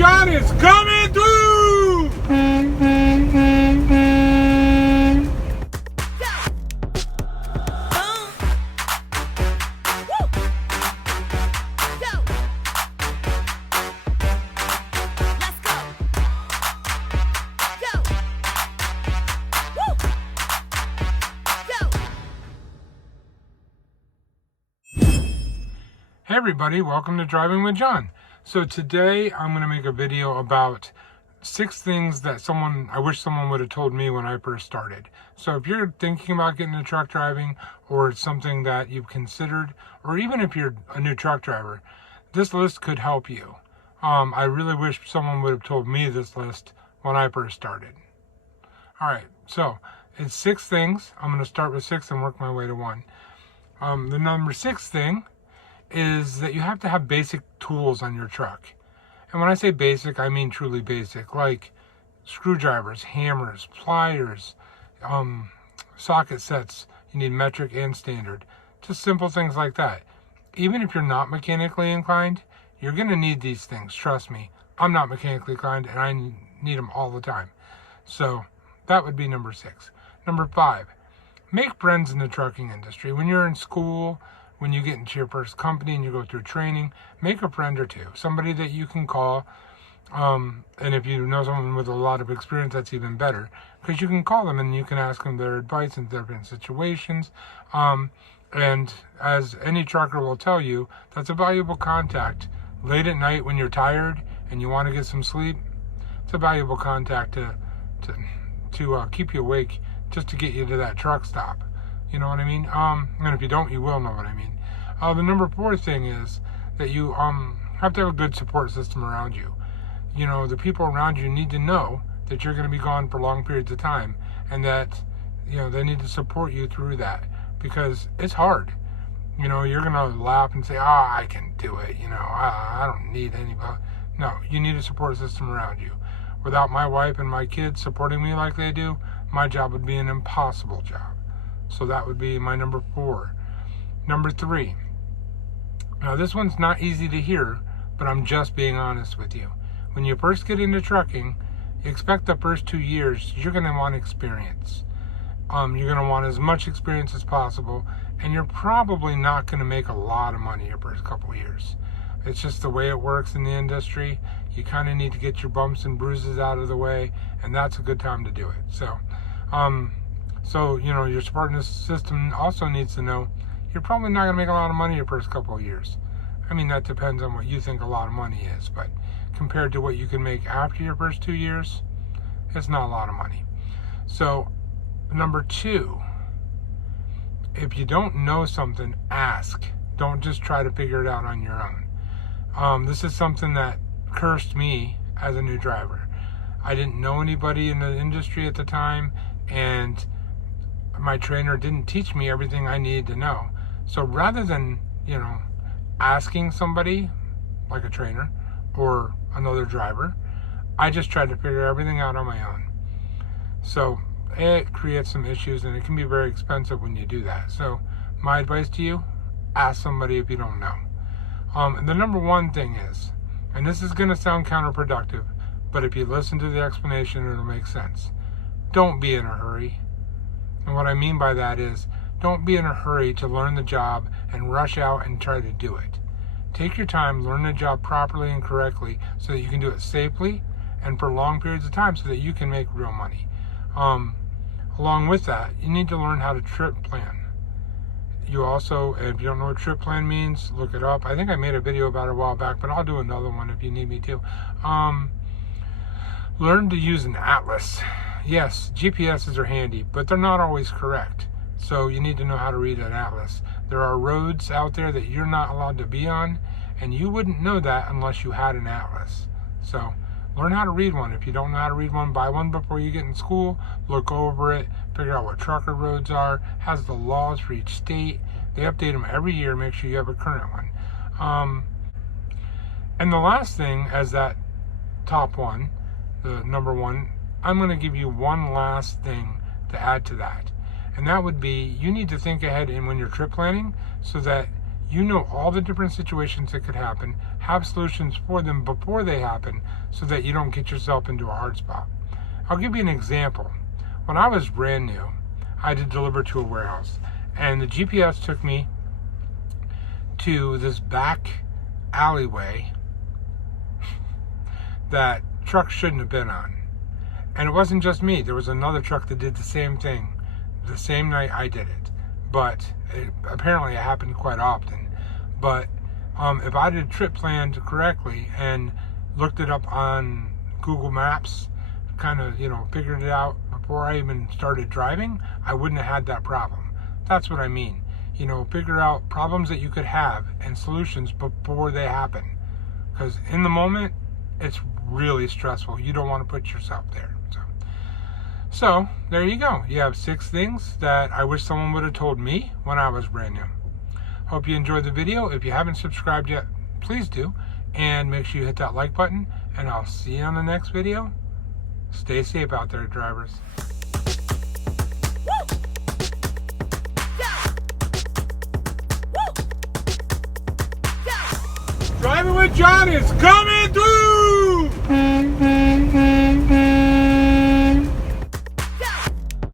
John is coming through! Hey everybody, welcome to Driving with John. So today I'm going to make a video about 6 things that I wish someone would have told me when I first started. So if you're thinking about getting into truck driving, or it's something that you've considered, or even if you're a new truck driver, this list could help you. I really wish someone would have told me this list when I first started. Alright, so it's 6 things. I'm going to start with 6 and work my way to 1. The number 6 thing is that you have to have basic tools on your truck. And when I say basic, I mean truly basic, like screwdrivers, hammers, pliers, socket sets. You need metric and standard. Just simple things like that. Even if you're not mechanically inclined, you're going to need these things. Trust me, I'm not mechanically inclined and I need them all the time. So that would be number 6. Number 5, make friends in the trucking industry. When you're in school, when you get into your first company and you go through training, make a friend or two, somebody that you can call. And if you know someone with a lot of experience, that's even better, because you can call them and you can ask them their advice in different situations. And as any trucker will tell you, that's a valuable contact. Late at night when you're tired and you want to get some sleep, it's a valuable contact to keep you awake, just to get you to that truck stop. You know what I mean? And if you don't, you will know what I mean. The number 4 thing is that you have to have a good support system around you. You know, the people around you need to know that you're going to be gone for long periods of time, and that, you know, they need to support you through that, because it's hard. You know, you're going to laugh and say, I can do it. You know, I don't need anybody. No, you need a support system around you. Without my wife and my kids supporting me like they do, my job would be an impossible job. So that would be my number 4. Number 3. Now this one's not easy to hear, but I'm just being honest with you. When you first get into trucking, expect the first 2 years, you're going to want experience. You're going to want as much experience as possible, and you're probably not going to make a lot of money your first couple years. It's just the way it works in the industry. You kind of need to get your bumps and bruises out of the way, and that's a good time to do it. So, you know, your support system also needs to know you're probably not going to make a lot of money your first couple of years. I mean, that depends on what you think a lot of money is, but compared to what you can make after your first 2 years, it's not a lot of money. So, number 2, if you don't know something, ask. Don't just try to figure it out on your own. This is something that cursed me as a new driver. I didn't know anybody in the industry at the time, and my trainer didn't teach me everything I needed to know. So rather than, you know, asking somebody like a trainer or another driver, I just tried to figure everything out on my own. So it creates some issues, and it can be very expensive when you do that. So my advice to you, ask somebody if you don't know. And the number 1 thing is, and this is going to sound counterproductive, but if you listen to the explanation, it'll make sense. Don't be in a hurry. And what I mean by that is, don't be in a hurry to learn the job and rush out and try to do it. Take your time, learn the job properly and correctly so that you can do it safely and for long periods of time so that you can make real money. Along with that, you need to learn how to trip plan. You also, if you don't know what trip plan means, look it up. I think I made a video about it a while back, but I'll do another one if you need me to. Learn to use an atlas. Yes, GPSs are handy, but they're not always correct. So you need to know how to read an atlas. There are roads out there that you're not allowed to be on, and you wouldn't know that unless you had an atlas. So learn how to read one. If you don't know how to read one, buy one before you get in school. Look over it, figure out what trucker roads are, has the laws for each state. They update them every year. Make sure you have a current one. And the last thing, as that top one, the number 1, I'm going to give you one last thing to add to that. And that would be, you need to think ahead in when you're trip planning so that You know all the different situations that could happen, have solutions for them before they happen so that you don't get yourself into a hard spot. I'll give you an example. When I was brand new, I had to deliver to a warehouse, and the GPS took me to this back alleyway that trucks shouldn't have been on. And it wasn't just me. There was another truck that did the same thing the same night I did it. But apparently it happened quite often. But if I did a trip planned correctly and looked it up on Google Maps, kind of, figured it out before I even started driving, I wouldn't have had that problem. That's what I mean. Figure out problems that you could have and solutions before they happen. Because in the moment, it's really stressful. You don't want to put yourself there. So there you go. You have 6 things that I wish someone would have told me when I was brand new. Hope you enjoyed the video. If you haven't subscribed yet, please do. And make sure you hit that like button. And I'll see you on the next video. Stay safe out there, drivers. Driving with John is coming!